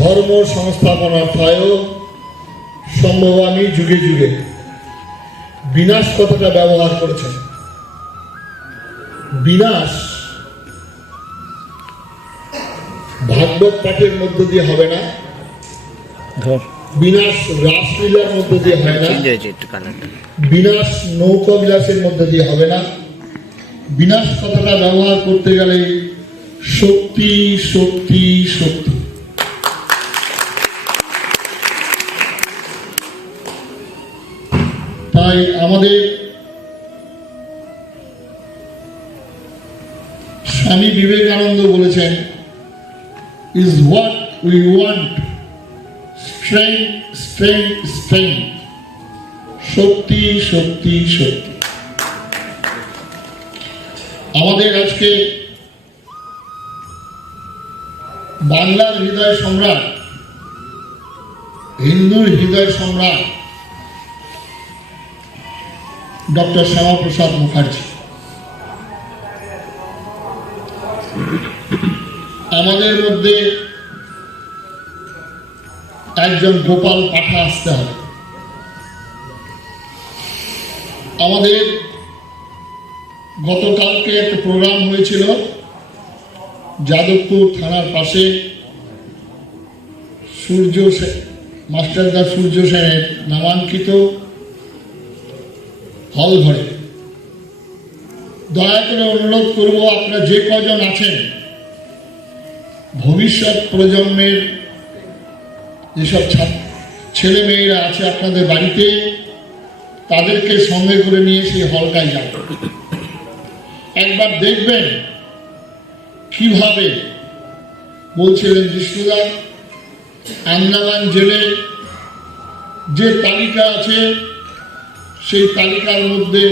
ধর্ম সংস্থাপনার্থায় সম্ভবামী যুগে যুগে বিনাশ কথাটা ব্যবহার করেছেন। বিনাশ ভাগবত পাঠের মধ্য দিয়ে হবে না, বিনাশ রাসলীলার মধ্য দিয়ে হয় না, বিনাশ নৌকা বিলাসের মধ্য দিয়ে হবে না। বিনাশ কথাটা ব্যবহার করতে গেলে শক্তি শক্তি শক্তি। তাই আমাদের স্বামী বিবেকানন্দ বলেছেন, is what we want, strength strength strength, শক্তি শক্তি শক্তি। আমাদের আজকে বাংলার হৃদয় সম্রাট, হিন্দুর হৃদয় সম্রাট ডক্টর শ্যামাপ্রসাদ মুখার্জি আমাদের মধ্যে একজন গোপাল পাঠা আসতে হবে। আমাদের গতকালকে একটা প্রোগ্রাম হয়েছিল যাদবপুর থানার পাশে মাস্টারদা সূর্য সেনের নামাঙ্কিত হল ঘরে। দয়া করে অনুরোধ করব, আপনারা যে কজন আছেন ভবিষ্যৎ প্রজন্মের যেসব ছেলে মেয়েরা আছে আপনাদের বাড়িতে, তাদেরকে সঙ্গে করে নিয়ে সেই হলটায় যান। একবার দেখবেন কিভাবে বলছিলেন বিষ্ণুদা, আন্দামান জেলে যে তালিকা আছে সেই তালিকার মধ্যে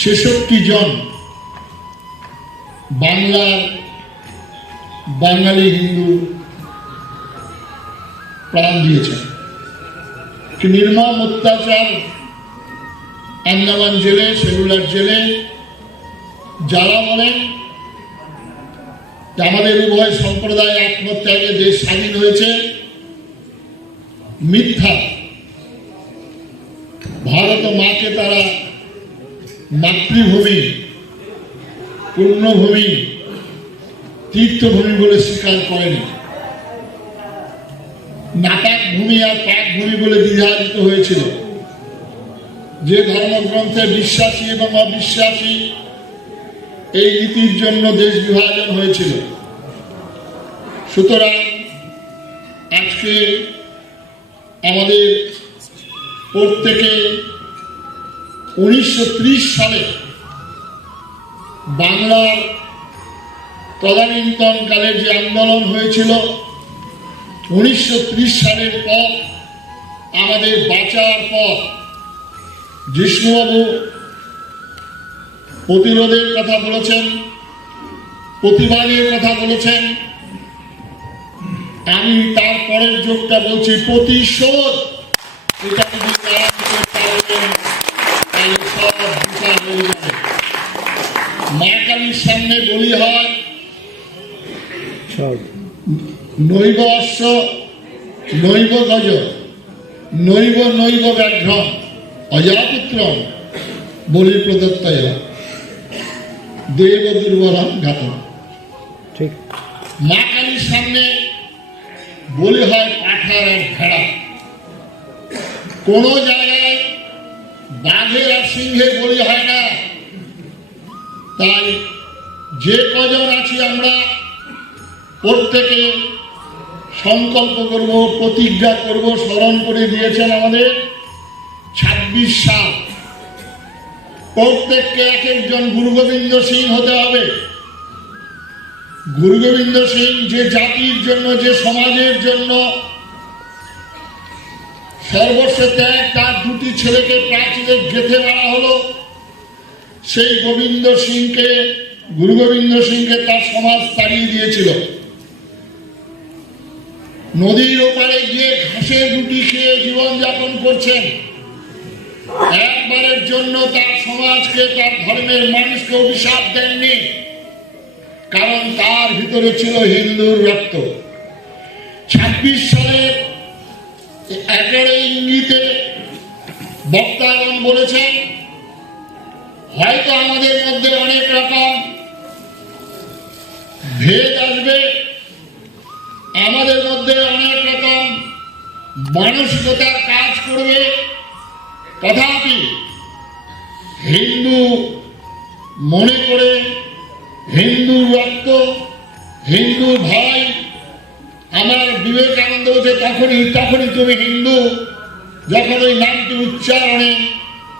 66 জন বাঙালি হিন্দু প্রাণ দিয়েছেন। নির্মম অত্যাচার আন্দামান জেলে, সেলুলার জেলে। যারা বলেন আমাদের উভয় সম্প্রদায় আত্মত্যাগে দেশ স্বাধীন হয়েছে, মিথ্যা। ভারত মাকে তারা মাতৃভূমি, পুণ্যভূমি, তীর্থভূমি বলে স্বীকার করেনি। নাপাক ভূমি আর পাক ভূমি বলে বিভাজিত হয়েছিল। যে ধর্মগ্রন্থে বিশ্বাসী এবং অবিশ্বাসী, এই নীতির জন্য দেশ বিভাজন হয়েছিল। সুতরাং আজকে আমাদের প্রত্যেকে 1930 সালে বাংলার তদানীন্তনকালে যে আন্দোলন হয়েছিল, 1930 সালের পর আমাদের বাঁচার পর জিষ্ণুবাবু প্রতিরোধের কথা বলেছেন, প্রতিবাদের কথা বলেছেন। আমি তার পরের যোগটা বলছি প্রতিশোধ। এটা যদি তারা করতে পারবেন তাহলে সব বিচার হয়ে যাবে। মা কালীর সামনে বলি হয়, নৈব অশ্ব নৈব গজ নৈব নৈব ব্যাঘ্রম অজাপুত্রম বলি প্রদত্তয় দেব দুর্বলম ঘাতম। ঠিক, মা কালীর সামনে বলি হয় পাঠার আর ভেড়া। কোন জায়গায় বাঘের আর সিংহের বলি হয় না। তাই যে কজন আছি আমরা প্রত্যেকে সংকল্প করব, প্রতিজ্ঞা করব। স্মরণ করে দিয়েছেন আমাদের 26 সাল। প্রত্যেককে এক একজন গুরু গোবিন্দ সিং হতে হবে। গুরু গোবিন্দ সিং যে জাতির জন্য, যে সমাজের জন্য সর্বস্ব ত্যাগ, তার 2টি ছেলেকে প্রাচীরে গেঁথে মারা হলো। সেই গোবিন্দ সিংকে, গুরু গোবিন্দ সিংকে তার সমাজ তাড়িয়ে দিয়েছিল। নদীর ওপারে গিয়ে ঘাসের রুটি খেয়ে জীবনযাপন করছেন। একবারের জন্য তার সমাজকে, তার ধর্মের মানুষকে অভিশাপ দেননি। কারণ তার ভিতরে ছিল হিন্দুর রক্ত। 26 সালে একেবারে ইঙ্গিতে বক্তাগণ বলেছেন, হয়তো আমাদের মধ্যে অনেক রকম ভেদ আসবে, আমাদের মধ্যে অনেক রকম মানসিকতার কাজ করবে, তথাপি হিন্দু মনে করে হিন্দু রক্ত, হিন্দু ভাই। আমার বিবেকানন্দ বলছে তখনই তুমি হিন্দু যখন ওই নামটি উচ্চারণে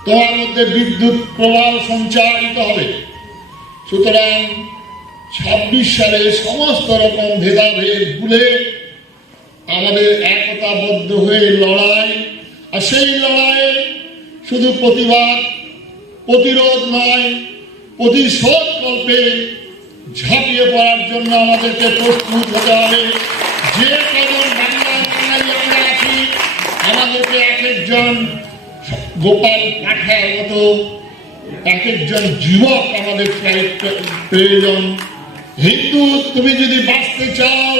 তোমার মধ্যে বিদ্যুৎ প্রবাহ সঞ্চারিত হবে। সুতরাং 26 সালে সমস্ত রকম ভেদাভেদ ভুলে আমাদের একতাবদ্ধ হয়ে লড়াই, আর সেই লড়াইয়ে শুধু প্রতিবাদ প্রতিরোধ নয়, প্রতিশোধ কল্পে ঝাঁপিয়ে পড়ার জন্য আমাদেরকে প্রস্তুত হতে হবে। যে কজন বাঙালি আমরা আছি, আমাদেরকে এক একজন গোপাল পাঠার মতো এক একজন যুবক আমাদের প্রয়োজন। হিন্দু তুমি যদি বাঁচতে চাও,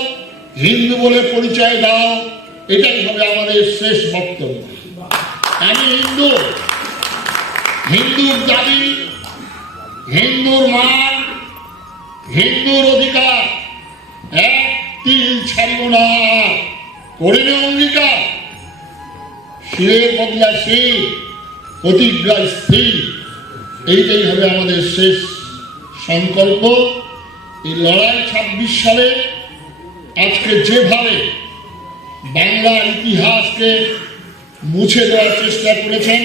হিন্দু বলে পরিচয় দাও, এটাই হবে আমাদের শেষ বক্তব্য। আমি হিন্দু, হিন্দুর দাবি, হিন্দুর মান, হিন্দুর অধিকার এক তিল ছাড়িব না, করিলে অঙ্গীকার। শিরের বদলা শির, প্রতিজ্ঞা স্থির, এইটাই হবে আমাদের শেষ সংকল্প। এই লড়াই 26 সালে আজকে যেভাবে বাংলার ইতিহাসকে মুছে দেওয়ার চেষ্টা করেছেন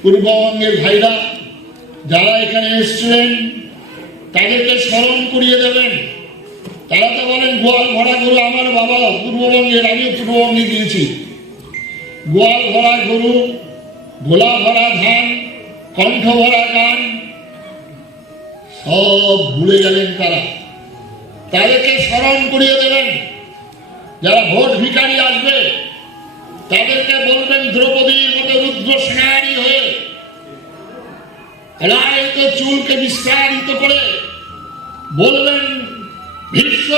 পূর্ববঙ্গের ভাইরা, যারা এখানে এসেছিলেন তাদেরকে স্মরণ করিয়ে দেবেন। তারা তো বলেন গোয়াল ভরা গরু, আমার বাবা পূর্ববঙ্গের, আমিও পূর্ববঙ্গে গিয়েছি। গোয়াল ভরা গরু, গোলা ভরা ধান, কণ্ঠ ভরা গান, সব ভুলে গেলেন তারা। তাদেরকে স্মরণ করিয়ে দেবেন। যারা ভোট ভিখারি আসবে তাদেরকে বলবেন দ্রৌপদীর মতো রুদ্র সেনানী হয়ে লালিত চুলকে বিস্তারিত করে বলবেন, ভীষ্ম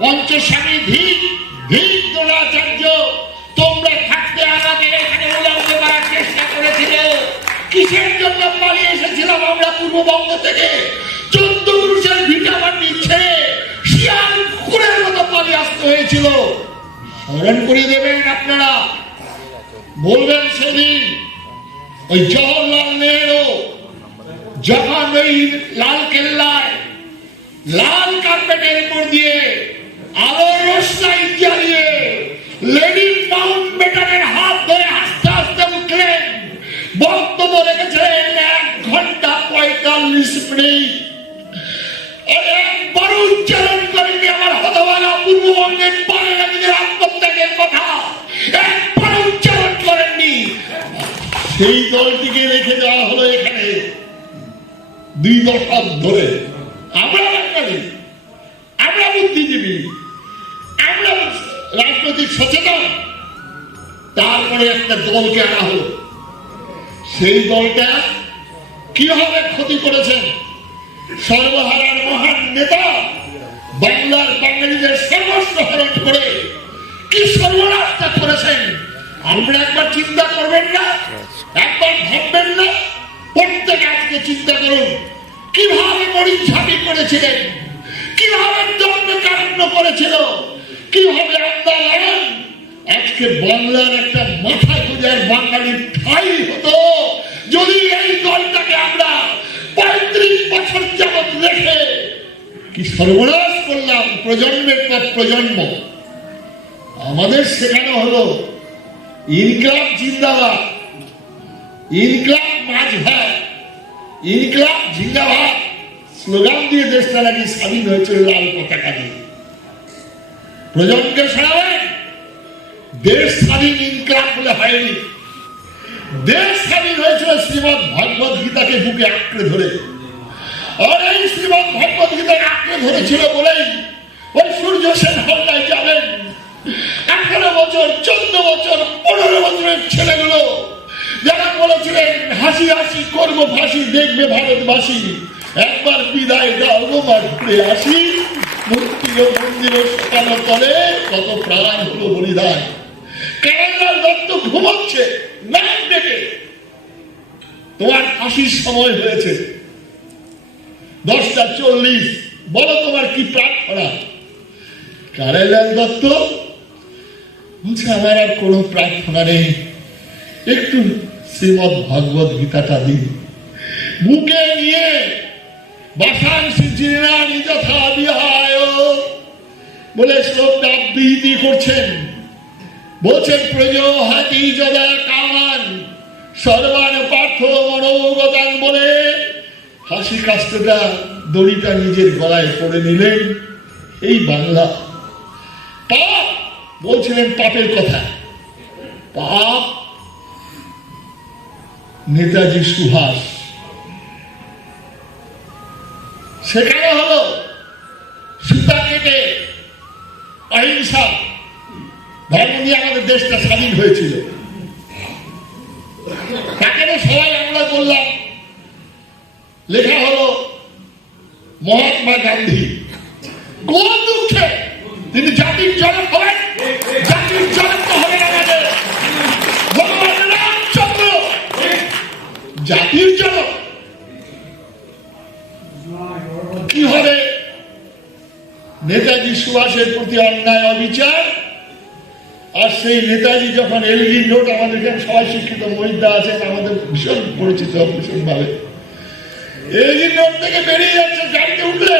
পঞ্চস্বামী ধীর ধীর দ্রোণাচার্য, তোমরা থাকতে আমাদের এখানে উলঙ্গ করার চেষ্টা করেছিল। কিসের জন্য পালিয়ে এসেছিলাম আমরা পূর্ববঙ্গ থেকে? 14 পুরুষের ভিটামাটি ছেড়ে শিয়াল কুকুরের মতো পালিয়ে আসতে হয়েছিল। স্মরণ করিয়ে দেবেন আপনারা। বলবেন সেদিন ওই জওহরলাল নেহরু যখন ওই লাল কেল্লায় লাল কার্পেটের উপর দিয়ে আলোর রোশনাই জ্বালিয়ে লেডি মাউন্ট ব্যাটেনের হাত ধরে হাসতে হাসতে উঠলেন, বক্তব্য রেখেছিলেন 1 ঘন্টা 45 মিনিট। একবার উচ্চারণ করেনি আমার হতভাগা পূর্ববঙ্গের বাঙালিদের আত্মত্যাগের কথা, একবার উচ্চারণ করেননি। সেই দলটিকে রেখে দেওয়া হলো এখানে 2 দশক ধরে। আমরা বাঙালি, আমরা বুদ্ধিজীবী, আমরা রাজনৈতিক সচেতন, তারপরে একটা দলকে আনা হলো। সেই দলটা কিভাবে ক্ষতি করেছেন? সর্বহারার মহান নেতা বাংলার বাঙালিদের সর্বস্ব হরণ করে কি সর্বনাশটা করেছেন, আমরা একবার চিন্তা করবেন না? একবার ভাববেন না? প্রত্যেক আজকে চিন্তা করুন কিভাবে মরিচঝাঁপি করেছিলেন, কিভাবে দণ্ডকারণ্য করেছিল, কিভাবে আন্দোলন। আজকে বাংলার একটা মাথা গোঁজার বাঙালির ঠাই হতো যদি এই দলটাকে আমরা 35 বছর যাবৎ রেখে কি সর্বনাশ করলাম প্রজন্মের পর প্রজন্ম। আমাদের শেখানো হলো ইনকলাব জিন্দাবাদ, ইনকলাব মাঝ ভাত, ইনকলাব জিন্দাবাদ স্লোগান দিয়ে দেশটা নাকি স্বাধীন হয়েছিল লাল পতাকা দিয়ে। প্রজন্মকে শোনাবেন দেশ স্বাধীন ইনকলাব বলে হয়নি। দেশ স্বাধীন হয়েছিল শ্রীমদ ভগবত গীতাকে বুকে আঁকড়ে ধরে। আর এই শ্রীমদ ভগবত গীতাকে আঁকড়ে ধরেছিল বলেই ওই সূর্য সেন হল্লায় যাবেন 18 বছর 14 বছর 15 বছরের ছেলেগুলো যারা বলেছিলেন হাসি হাসি করবো ফাঁসি দেখবে ভারতবাসী, একবার বিদায় দাও গো মা, ঘুরে আসি। মূর্তির মন্দির সকানো তলে কত প্রাণ হলো বলিদান। কারাগার দত্ত ঘুমাচ্ছে নাক ডেকে, তোমার ফাঁসির সময় হয়েছে 10:40, বলো তোমার কি প্রার্থনা? কারালাল দত্ত বলছে আমার আর কোনো প্রার্থনা নেই, একটু শ্রীমদ ভগবত গীতাটা দিন। বুকে নিয়ে বাসাংশী জীর্ণানি যথা বিহায় বলে শ্লোকটা আবৃত্তি করছেন। বলছেন প্রয়োহাতি যদা কামান সর্বান পার্থ মনোগতান বলে হাসি কাষ্টটা দড়িটা নিজের গলায় পড়ে নিলেন। এই বাংলা পাপ বলছিলেন, পাপের কথা। পাপ নেতাজি সুভাষ সেখানে হলো সুতা কেটে অহিংসা ধর্ম নিয়ে আমাদের দেশটা স্বাধীন হয়েছিল। তাকে সবাই আমরা বললাম, লেখা হলো মহাত্মা গান্ধী। কোন দুঃখে তিনি জাতির জনক হবেন? জাতির জনক তো হবেন আমাদের ভগবান রামচন্দ্র, জাতির জনক। কি হবে নেতাজি সুভাষের প্রতি অন্যায় অবিচার? আর সেই নেতাজি যখন এলগিন রোড, আমাদের এখানে সবাই শিক্ষিত মহিলা আছেন, আমাদের ভীষণ পরিচিত ভীষণ ভাবে, এলগিন রোড থেকে বেরিয়ে যাচ্ছে, গাড়িতে উঠলে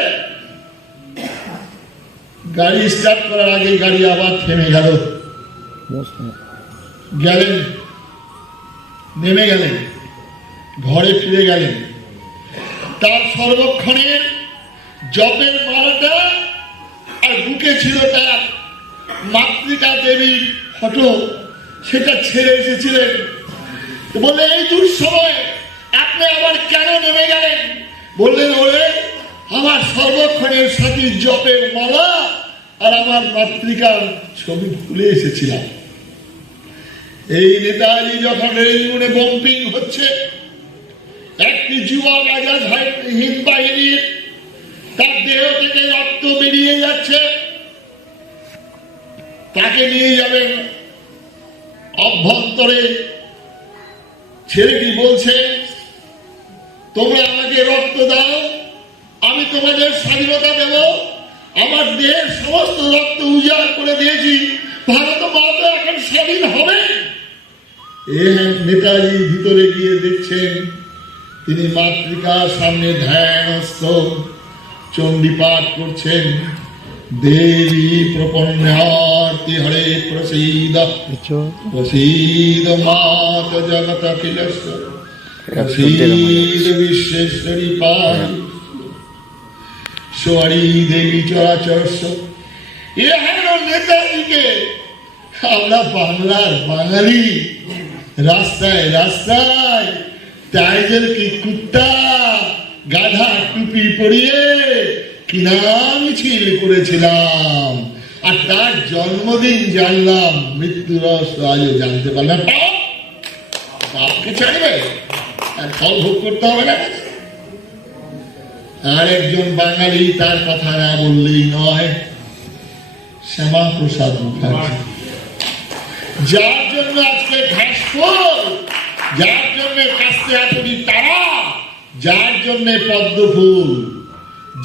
গাড়ি স্টার্ট করার আগে গাড়ি আবার থেমে গেল। গেলেন, নেমে গেলেন, ঘরে ফিরে গেলেন। তার সর্বক্ষণের জপের মালাটা আর বুকে ছিল তার মাতৃকা দেবীর ফটো, সেটা ছেড়ে এসেছিলেন। বলে এই দুঃসময় আপনি আবার কেন নেমে গেলেন? বললেন ওরে আমার সর্বক্ষণের সাথী জপের মালা আর আমার মাতৃকার ছবি ভুলে এসেছিলাম। এই নেতাজি যখন রেলগুনে বম্পিং হচ্ছে, একটি যুবক আজাদ হিন্দ বাহিনীর তার দেহ থেকে রক্ত বেরিয়ে যাচ্ছে, তাকে নিয়ে যাবেন অভ্যন্তরে। ছেলেটি বলছে তোমরা আমাকে রক্ত দাও, আমি তোমাদের স্বাধীনতা দেব। আমার দেহের সমস্ত রক্ত উজাড় করে দিয়েছি, ভারত মাতা এখন স্বাধীন হবে। নেতাজি ভিতরে গিয়ে দেখছেন তিনি মাতৃকার সামনে ধ্যানস্থ চণ্ডী পাঠ করছেন। দেবী প্রপন্নার্তি হরে প্রসীদ প্রসীদ মাত জগত কিলস্য প্রসীদ বিশ্বেশ্বরী পাহি সোয়ারি দেবী চরাচরস্য। এ হলো নেতাজিকে আমরা বাংলার বাঙালি রাস্তায় রাস্তায় টাইগার কি কুত্তা গাধা টুপি পরিয়ে কিনা মিছিল করেছিলাম, আর তার জন্মদিন জানলাম, মৃত্যু রহস্য আজও জানতে পারলাম। পাপকে ছাড়বে আর ফল ভোগ করতে হবে না। আর একজন বাঙালি, তার কথা না বললেই নয়, শ্যামাপ্রসাদ মুখার্জি, যার জন্য আজকে ঘাসফুল, যার জন্য কাস্তে হাতুড়ি তারা, যার জন্য পদ্ম ফুল,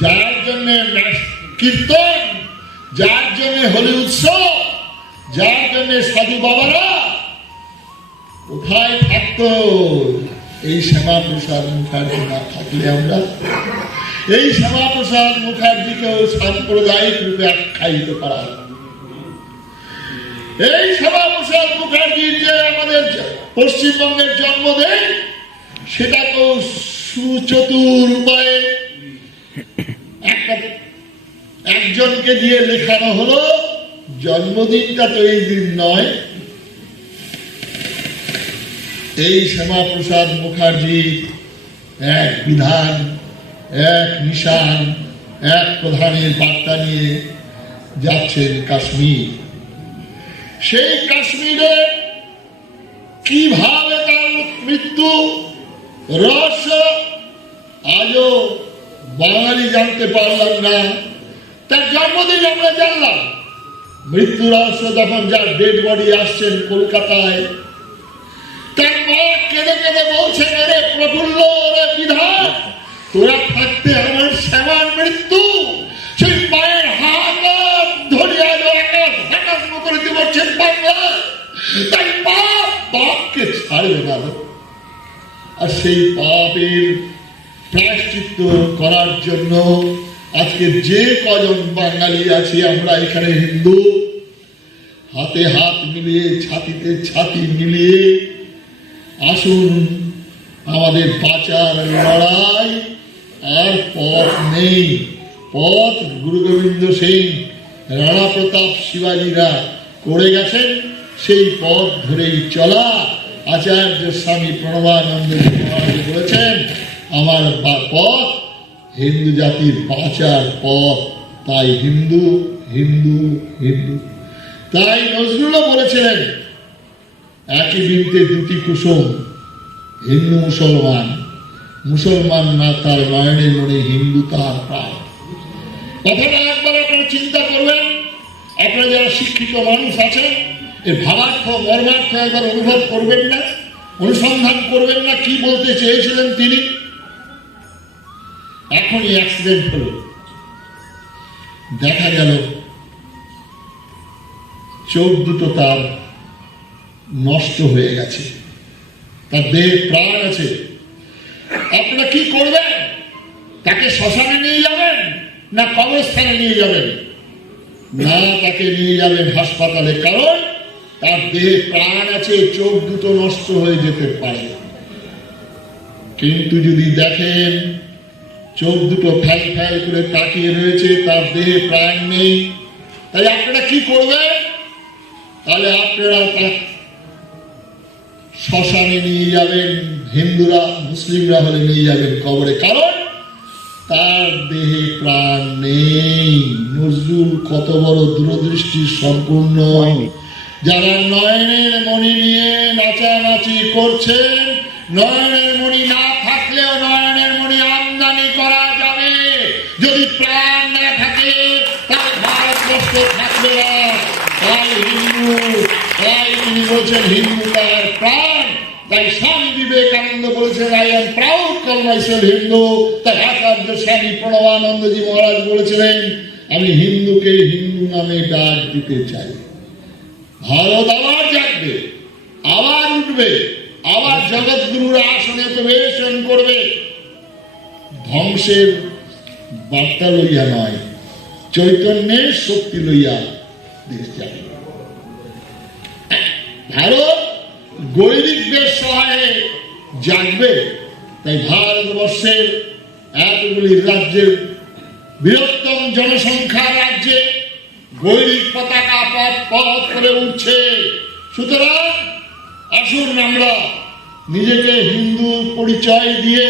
যার জন্য কীর্তন, যার জন্য হোলি উৎসব, যার জন্য সাধু বাবারা কোথায় থাকতো? এই শ্যামাপ্রসাদ মুখার্জি না থাকলে আমরা এই শ্যামাপ্রসাদ মুখার্জিকেও সাম্প্রদায়িক রূপে আখ্যায়িত করা। এই শ্যামাপ্রসাদ মুখার্জির যে আমাদের পশ্চিমবঙ্গের জন্মদিন, সেটা তো সুচতুর উপায়ে একজনকে দিয়ে লেখানো হলো। জন্মদিনটা তো এই দিন নয়। এই শ্যামাপ্রসাদ মুখার্জি এক বিধান, এক নিশান, এক প্রধানের বার্তা নিয়ে যাচ্ছেন কাশ্মীর। সেই কাশ্মীরে কিভাবে তার মৃত্যু রহস্য আজও বাঙালি জানতে পারলাম না। তার জন্মদিন আমরা জানলাম, মৃত্যু রহস্য যখন যার ডেড বডি আসছেন কলকাতায়, তার মা কেঁদে কেঁদে বলছেন, আরে প্রফুল্ল, রে বিধান, তোরা থাকতে আমার শ্যামার মৃত্যু। সেই মায়ের হাত ধরিয়া হঠাৎ করে দিচ্ছেন বাংলা, তাই পাপ বাপকে ছাড়বে না। আর সেই পাপের প্রায়শ্চিত্ত করার জন্য আজকে যে কজন বাঙালি আছি আমরা এখানে হিন্দু, হাতে হাত মিলিয়ে ছাতিতে ছাতি মিলিয়ে আসুন, আমাদের বাঁচার লড়াই। আর পথ নেই, পথ গুরু গোবিন্দ সিং, রাণা প্রতাপ, শিবাজীরা করে গেছেন, সেই পথ ধরেই চলা। আচার্য স্বামী প্রণবানন্দ বলেছেন, আমার পথ হিন্দু জাতির বাঁচার পথ, তাই হিন্দু হিন্দু হিন্দু। তাই নজরুলও বলেছিলেন, একই বৃন্তে দুটি কুসুম, হিন্দু মুসলমান, মুসলমান না তার নয়নের মনে, হিন্দু তার প্রাণ। কথাটা একবার আপনারা চিন্তা করবেন, আপনারা যারা শিক্ষিত মানুষ আছেন, এর ভাবার্থ মর্মার্থ একবার অনুভব করবেন না, অনুসন্ধান করবেন না কি বলতে চেয়েছিলেন তিনি। এখনই অ্যাক্সিডেন্ট হলো, দেখা গেল চোখ দুটো তার নষ্ট হয়ে গেছে, তার দেহে প্রাণ আছে। আপনারা কি করবেন? তাকে শ্মশানে নিয়ে যাবেন না কবরস্থানে নিয়ে যাবেন? না, তাকে নিয়ে যাবেন হাসপাতালে, কারণ তার দেহে প্রাণ আছে, চোখ দুটো নষ্ট হয়ে যেতে পারে। কিন্তু যদি দেখেন চোখ দুটো ফ্যাল ফ্যাল করে তাকিয়ে রয়েছে, তার দেহে প্রাণ নেই, তাই আপনারা কি করবেন? তাহলে আপনারা শ্মশানে নিয়ে যাবেন, হিন্দুরা মুসলিমরা হলে নিয়ে যাবেন কবরে, কারণ তার দেহে প্রাণ নেই। নজরুল কত বড় দূরদৃষ্টি সম্পূর্ণ। যারা নয়নের মণি নিয়ে নাচানাচি করছেন, নয়নের মণি না থাকলেও নয়নের মণি আমদানি করা যাবে। যদি প্রাণ না থাকে তাহলে ভারতবর্ষ থাকবে না। তাই হিন্দু, তাই তিনি বলছেন হিন্দু তার প্রাণ। তাই স্বামী বিবেকানন্দ বলেছেন, I am proud call myself Hindu. তাই আচার্য স্বামী প্রণবানন্দজি মহারাজ বলেছিলেন, আমি হিন্দুকে হিন্দু নামে ডাক দিতে চাই। ভারত আবার জাগবে, আবার উঠবে, আবার জগৎগুরুরা আসনে প্রবেশন করবে। ধ্বংসের বার্তা লইয়া নয়, চৈতন্যের শক্তি লইয়া দেশ যাবে। ভারত গৈরিকদের সহায়ে জাগবে। তাই ভারতবর্ষের এতগুলি রাজ্যের বৃহত্তম জনসংখ্যা রাজ্যে গৈরিক পতাকা পথ পথ করে উঠছে। সুতরাং আসুন আমরা নিজেকে হিন্দু পরিচয় দিয়ে,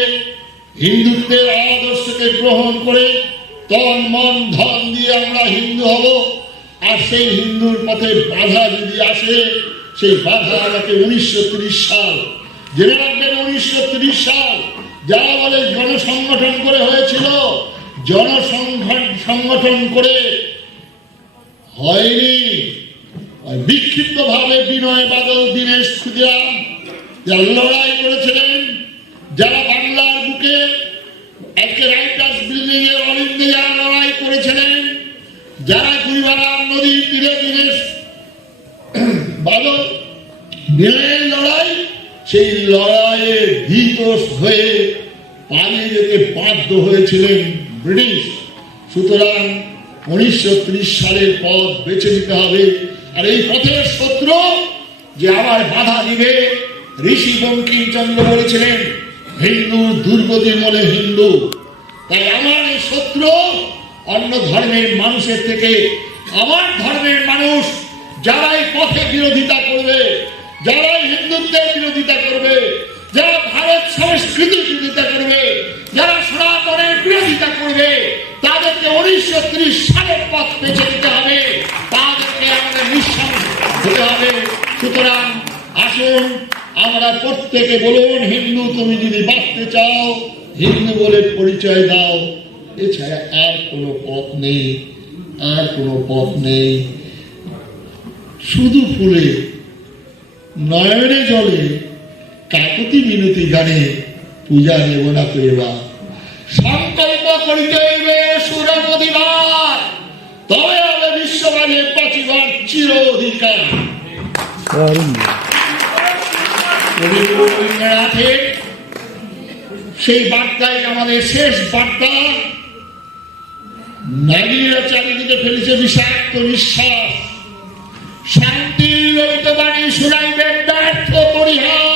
হিন্দুত্বের আদর্শকে গ্রহণ করে তন মন ধন দিয়ে আমরা হিন্দু হব। আর সেই হিন্দুর পথে বাধা যদি আসে, সেই বাধা আমাকে 1930 সাল, জেনে রাখবেন 1930 সাল, যারা বলে জনসংগঠন করে হয়েছিল, জনসংগঠন করে হয়নি। বিক্ষিপ্ত ভাবে বিনয় বাদল, দীনেশ ক্ষুদিরাম যারা লড়াই করেছিলেন, যারা বাংলার বুকে আজকে রাইটার্স বিল্ডিং এর অলিন্দে যারা লড়াই করেছিলেন, যারা গুইবালার নদীর তীরে দীনেশ বাদল বিনয়ের লড়াই, সেই লড়াইয়ে ভীত হয়ে পালিয়ে যেতে বাধ্য হয়েছিলেন ব্রিটিশ। সুতরাং 1930 সালের পথ বেছে নিতে হবে। আর এই পথের শত্রু যে আবার বাধা দিবে, ঋষি বঙ্কিমচন্দ্র বলেছিলেন, হিন্দুর দুর্গতি মূলে হিন্দু। তাই আমার এই শত্রু অন্য ধর্মের মানুষের থেকে আমার ধর্মের মানুষ, যারা এই পথে বিরোধিতা করবে, যারা হিন্দুত্বের বিরোধিতা করবে, যারা ভারত সংস্কৃতির বিরোধিতা করবে, যারা সনাতনের বিরোধিতা করবে, তাদেরকে 1930 সালের পথ বেছে নিতে হবে, তাদেরকে আমাদের নিঃসন্দেহ হতে হবে। সুতরাং আসুন আমরা প্রত্যেকে বলুন, হিন্দু তুমি যদি বাঁচতে চাও, হিন্দু বলে পরিচয় দাও, এছাড়া আর কোনো পথ নেই, আর কোনো পথ নেই। শুধু ফুলে নয়নে জলে কাকতি মিনতি গানে পূজা নেব না করিবা। সংকল্প করিতে হইবে সুরমদিবার, তবে হবে বিশ্বকালে বাঁচিবার চির অধিকার। রবীন্দ্রনাথের সেই বার্তায় আমাদের শেষ বার্তা। নারীরা চারিদিকে ফেলেছে বিষাক্ত নিঃশ্বাস, শান্তির ললিত বাণী শুনাইবেন ব্যর্থ পরিহার।